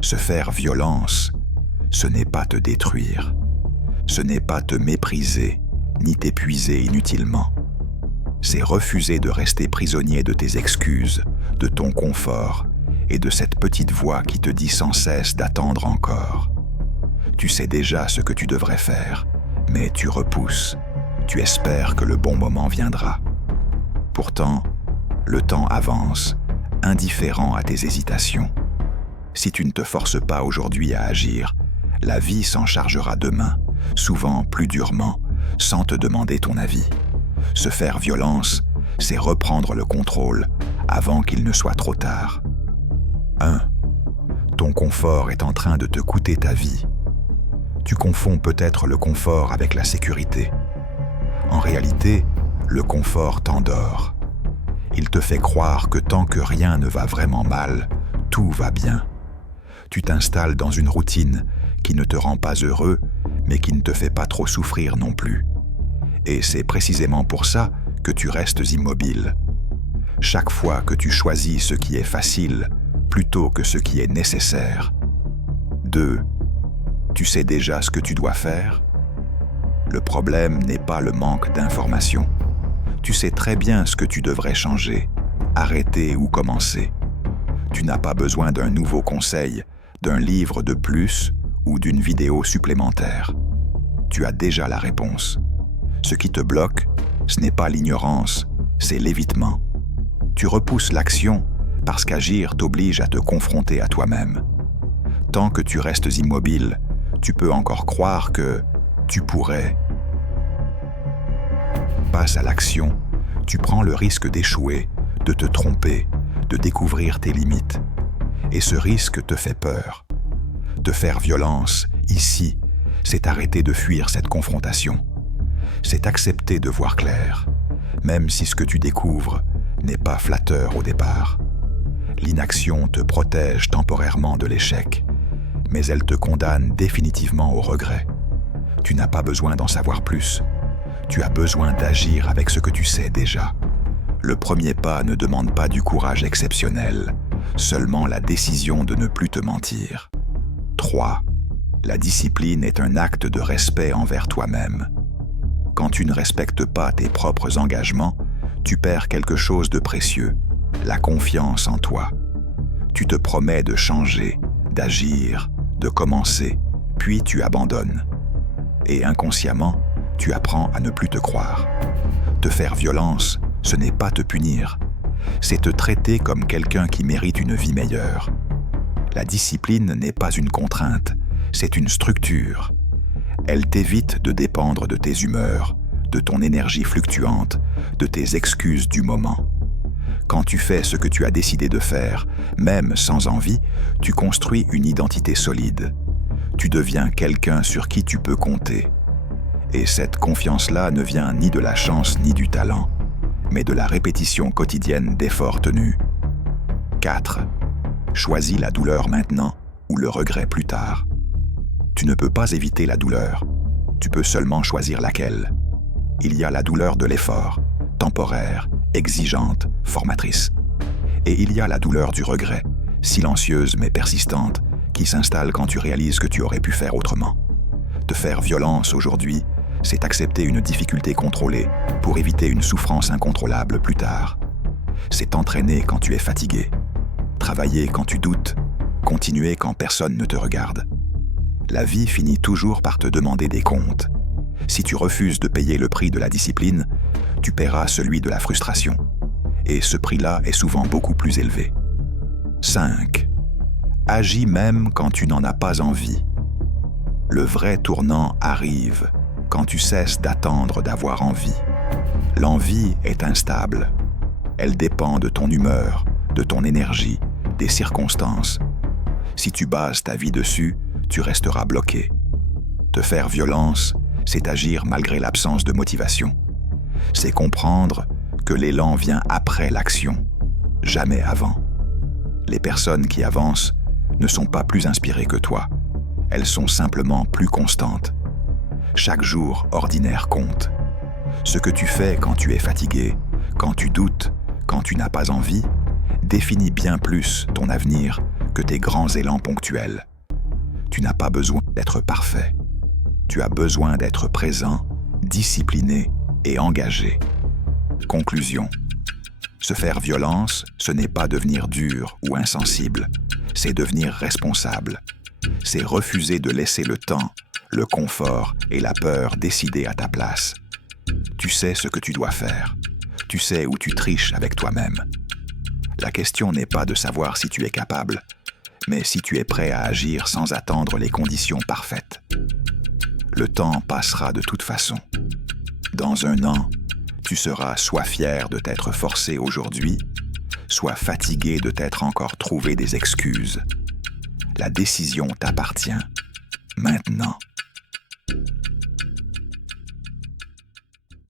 Se faire violence, ce n'est pas te détruire. Ce n'est pas te mépriser, ni t'épuiser inutilement. C'est refuser de rester prisonnier de tes excuses, de ton confort et de cette petite voix qui te dit sans cesse d'attendre encore. Tu sais déjà ce que tu devrais faire, mais tu repousses. Tu espères que le bon moment viendra. Pourtant, le temps avance, indifférent à tes hésitations. Si tu ne te forces pas aujourd'hui à agir, la vie s'en chargera demain, souvent plus durement, sans te demander ton avis. Se faire violence, c'est reprendre le contrôle avant qu'il ne soit trop tard. 1. Ton confort est en train de te coûter ta vie. Tu confonds peut-être le confort avec la sécurité. En réalité, le confort t'endort. Il te fait croire que tant que rien ne va vraiment mal, tout va bien. Tu t'installes dans une routine qui ne te rend pas heureux, mais qui ne te fait pas trop souffrir non plus. Et c'est précisément pour ça que tu restes immobile. Chaque fois que tu choisis ce qui est facile plutôt que ce qui est nécessaire. 2. Tu sais déjà ce que tu dois faire? Le problème n'est pas le manque d'informations. Tu sais très bien ce que tu devrais changer, arrêter ou commencer. Tu n'as pas besoin d'un nouveau conseil, d'un livre de plus ou d'une vidéo supplémentaire. Tu as déjà la réponse. Ce qui te bloque, ce n'est pas l'ignorance, c'est l'évitement. Tu repousses l'action parce qu'agir t'oblige à te confronter à toi-même. Tant que tu restes immobile, tu peux encore croire que tu pourrais. Passe à l'action, tu prends le risque d'échouer, de te tromper, de découvrir tes limites. Et ce risque te fait peur. Te faire violence, ici, c'est arrêter de fuir cette confrontation. C'est accepter de voir clair, même si ce que tu découvres n'est pas flatteur au départ. L'inaction te protège temporairement de l'échec, mais elle te condamne définitivement au regret. Tu n'as pas besoin d'en savoir plus. Tu as besoin d'agir avec ce que tu sais déjà. Le premier pas ne demande pas du courage exceptionnel, seulement la décision de ne plus te mentir. 3. La discipline est un acte de respect envers toi-même. Quand tu ne respectes pas tes propres engagements, tu perds quelque chose de précieux, la confiance en toi. Tu te promets de changer, d'agir, de commencer, puis tu abandonnes. Et inconsciemment, tu apprends à ne plus te croire. Te faire violence, ce n'est pas te punir, c'est te traiter comme quelqu'un qui mérite une vie meilleure. La discipline n'est pas une contrainte, c'est une structure. Elle t'évite de dépendre de tes humeurs, de ton énergie fluctuante, de tes excuses du moment. Quand tu fais ce que tu as décidé de faire, même sans envie, tu construis une identité solide. Tu deviens quelqu'un sur qui tu peux compter. Et cette confiance-là ne vient ni de la chance ni du talent, mais de la répétition quotidienne d'efforts tenus. 4. Choisis la douleur maintenant ou le regret plus tard. Tu ne peux pas éviter la douleur, tu peux seulement choisir laquelle. Il y a la douleur de l'effort, temporaire, exigeante, formatrice. Et il y a la douleur du regret, silencieuse mais persistante, qui s'installe quand tu réalises que tu aurais pu faire autrement. Te faire violence aujourd'hui, c'est accepter une difficulté contrôlée pour éviter une souffrance incontrôlable plus tard. C'est t'entraîner quand tu es fatigué, travailler quand tu doutes, continuer quand personne ne te regarde. La vie finit toujours par te demander des comptes. Si tu refuses de payer le prix de la discipline, tu paieras celui de la frustration. Et ce prix-là est souvent beaucoup plus élevé. 5. Agis même quand tu n'en as pas envie. Le vrai tournant arrive quand tu cesses d'attendre d'avoir envie. L'envie est instable. Elle dépend de ton humeur, de ton énergie, des circonstances. Si tu bases ta vie dessus, tu resteras bloqué. Te faire violence, c'est agir malgré l'absence de motivation. C'est comprendre que l'élan vient après l'action, jamais avant. Les personnes qui avancent ne sont pas plus inspirées que toi. Elles sont simplement plus constantes. Chaque jour ordinaire compte. Ce que tu fais quand tu es fatigué, quand tu doutes, quand tu n'as pas envie, définit bien plus ton avenir que tes grands élans ponctuels. Tu n'as pas besoin d'être parfait. Tu as besoin d'être présent, discipliné et engagé. Conclusion. Se faire violence, ce n'est pas devenir dur ou insensible, c'est devenir responsable. C'est refuser de laisser le temps, le confort et la peur décider à ta place. Tu sais ce que tu dois faire. Tu sais où tu triches avec toi-même. La question n'est pas de savoir si tu es capable, mais si tu es prêt à agir sans attendre les conditions parfaites. Le temps passera de toute façon. Dans 1 an, tu seras soit fier de t'être forcé aujourd'hui, soit fatigué de t'être encore trouvé des excuses. La décision t'appartient maintenant.